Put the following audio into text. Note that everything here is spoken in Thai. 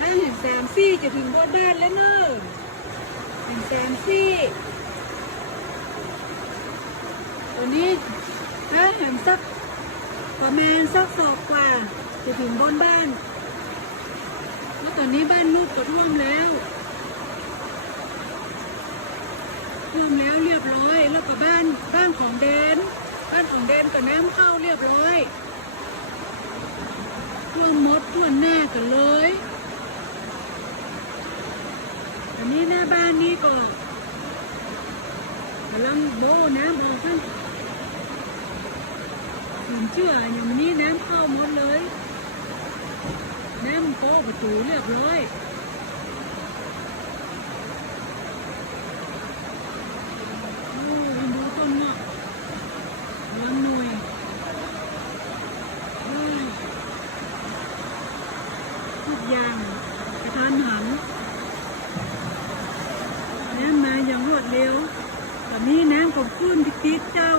ข้างเห็นแซมซี่จะถึงบนบ้านแล้วเนอะเห็นแซมซี่ตอนนี้ถ้าเห็นสักประมาณสักศอกกว่า จะถึงบนบ้าน แล้วตอนนี้บ้านลูกก็ท่วมแล้วท่วมแล้วเรียบร้อย แล้วก็บ้านบ้านของเดนบ้านของเดนก็น้ำเข้าเรียบร้อยท่วมมดท่วมหน้ากันเลย อันนี้หน้าบ้านนี่ก็กำลังโบน้ำออกให้ถึงเชื่ออย่างนี้น้ำเข้าหมดเลย น้ำโปะประตูเรียบร้อยโอ้ยดูต้นเงาะเลี้ยงหน่วยเฮ้ยทุกอย่างกระทันหันน้ำมาอย่างรว ดเร็วตอนนี้น้ำก็ขึ้นติดๆเจ้า